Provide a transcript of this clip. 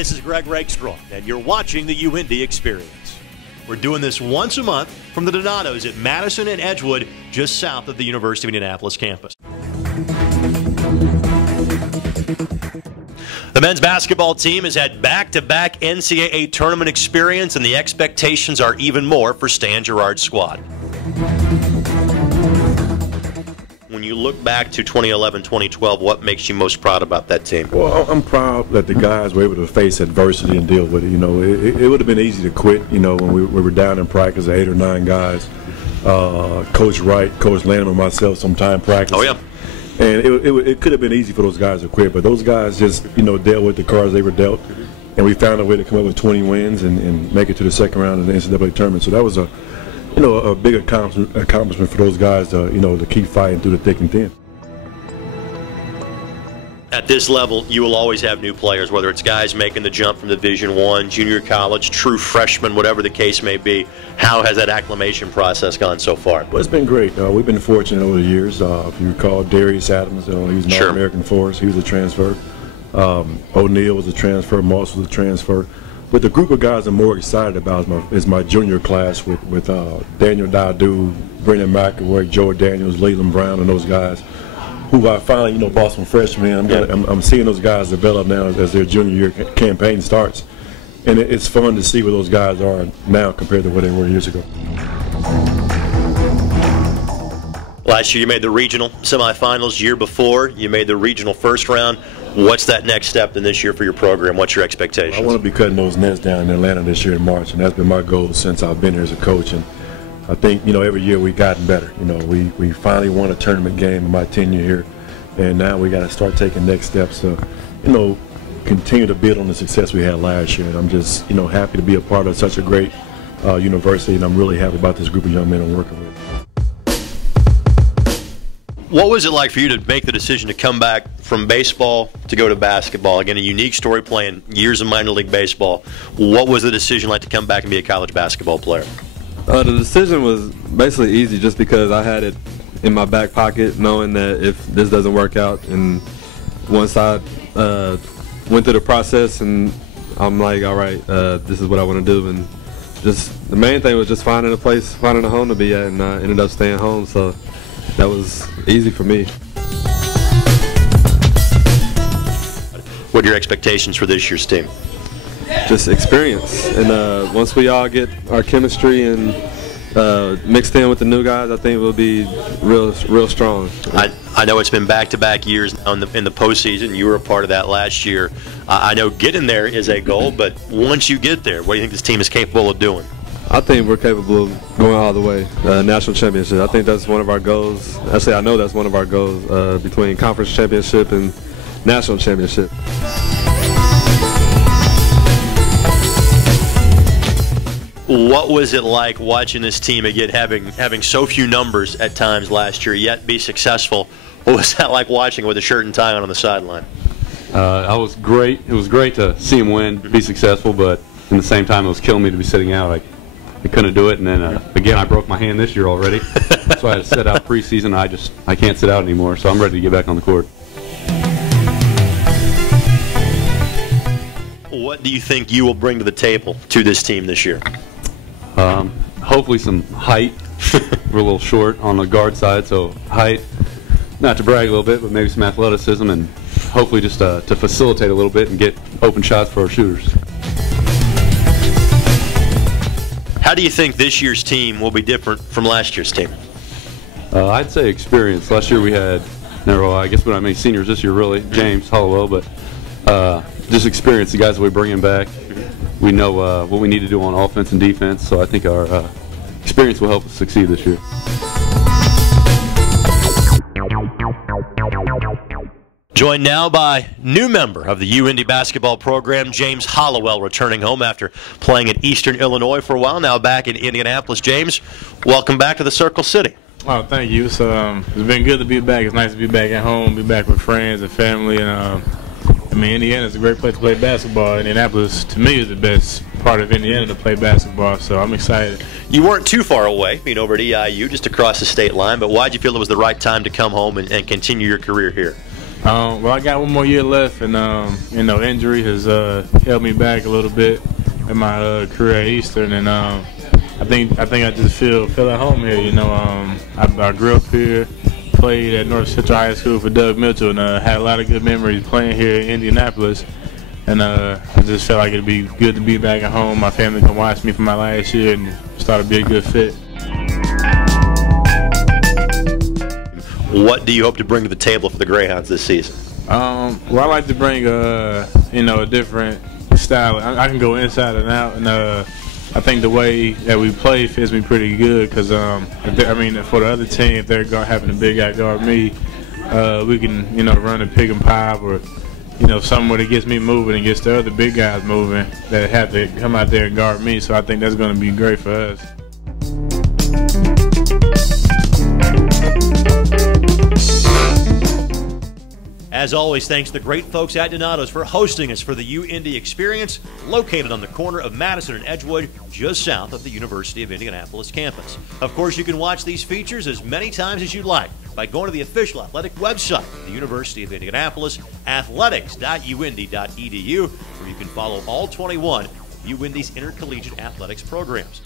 this is Greg Rakestraw, and you're watching the UIndy Xperience. We're doing this once a month from the Donatos at Madison and Edgewood, just south of the University of Indianapolis campus. The men's basketball team has had back-to-back NCAA tournament experience, and the expectations are even more for Stan Gouard's squad. When you look back to 2011-2012, what makes you most proud about that team? Well, I'm proud that the guys were able to face adversity and deal with it. You know, it would have been easy to quit, you know, when we were down in practice, 8 or 9 guys. Coach Wright, Coach Lanham, and myself sometime practice. Oh, yeah. And it could have been easy for those guys to quit, but those guys just, you know, dealt with the cards they were dealt, and we found a way to come up with 20 wins and make it to the second round of the NCAA tournament. So that was a big accomplishment for those guys to, you know, to keep fighting through the thick and thin. At this level, you will always have new players, whether it's guys making the jump from Division I, junior college, true freshmen, whatever the case may be. How has that acclimation process gone so far? Well, it's been great. We've been fortunate over the years. If you recall, Darius Adams, he was an All-American for us. He was a transfer. O'Neal was a transfer. Moss was a transfer. But the group of guys I'm more excited about is my junior class with Daniel Dadu, Brennan, McElroy, Joe Daniels, Leland Brown, and those guys who I finally, you know, bought some freshmen. I'm seeing those guys develop now as their junior year campaign starts. And it's fun to see where those guys are now compared to where they were years ago. Last year you made the regional semifinals. Year before you made the regional first round. What's that next step in this year for your program? What's your expectations? I want to be cutting those nets down in Atlanta this year in March, and that's been my goal since I've been here as a coach. And I think, you know, every year we've gotten better. You know, we finally won a tournament game in my tenure here, and now we got to start taking next steps to, you know, continue to build on the success we had last year. And I'm just, you know, happy to be a part of such a great university, and I'm really happy about this group of young men I'm working with. What was it like for you to make the decision to come back from baseball to go to basketball? Again, a unique story, playing years of minor league baseball. What was the decision like to come back and be a college basketball player? The decision was basically easy just because I had it in my back pocket, knowing that if this doesn't work out, and once I went through the process and I'm like, all right, this is what I want to do, and just the main thing was just finding a place, finding a home to be at, and I ended up staying home, so that was easy for me. What are your expectations for this year's team? Just experience, and once we all get our chemistry and mixed in with the new guys, I think we'll be real strong. I know it's been back-to-back years in the postseason. You were a part of that last year. I know getting there is a goal, but once you get there, what do you think this team is capable of doing? I think we're capable of going all the way. National championship, I think that's one of our goals. Actually, I know that's one of our goals between conference championship and national championship. What was it like watching this team again, having so few numbers at times last year, yet be successful? What was that like watching with a shirt and tie on the sideline? It was great. It was great to see him win, be successful, but at the same time, it was killing me to be sitting out. I couldn't do it, and then again, I broke my hand this year already, so I had to sit out preseason. I can't sit out anymore, so I'm ready to get back on the court. What do you think you will bring to the table to this team this year? Hopefully some height. We're a little short on the guard side, so height, not to brag a little bit, but maybe some athleticism, and hopefully just to facilitate a little bit and get open shots for our shooters. How do you think this year's team will be different from last year's team? I'd say experience. Last year we had, I guess we don't have many seniors this year really, James, Hollowell, but just experience, the guys that we bring in back. We know what we need to do on offense and defense, so I think our experience will help us succeed this year. Joined now by new member of the UIndy basketball program, James Hollowell, returning home after playing at Eastern Illinois for a while, now back in Indianapolis. James, welcome back to the Circle City. Oh, thank you. It's been good to be back. It's nice to be back at home, be back with friends and family. And Indiana is a great place to play basketball. Indianapolis, to me, is the best part of Indiana to play basketball, so I'm excited. You weren't too far away, being over at EIU, just across the state line, but why did you feel it was the right time to come home and continue your career here? Well, I got one more year left, and you know, injury has held me back a little bit in my career at Eastern, and I think I just feel at home here. You know, I grew up here, played at North Central High School for Doug Mitchell, and had a lot of good memories playing here in Indianapolis. And I just felt like it'd be good to be back at home. My family can watch me for my last year and start to be a good fit. What do you hope to bring to the table for the Greyhounds this season? Well, I like to bring you know, a different style. I can go inside and out, and I think the way that we play fits me pretty good. Because I mean, for the other team, if they're having a big guy guard me, we can, you know, run a pick and pop, or you know, somewhere that gets me moving and gets the other big guys moving that have to come out there and guard me. So I think that's going to be great for us. As always, thanks to the great folks at Donato's for hosting us for the UIndy Xperience, located on the corner of Madison and Edgewood, just south of the University of Indianapolis campus. Of course, you can watch these features as many times as you'd like by going to the official athletic website, the University of Indianapolis, athletics.uindy.edu, where you can follow all 21 of UIndy's intercollegiate athletics programs.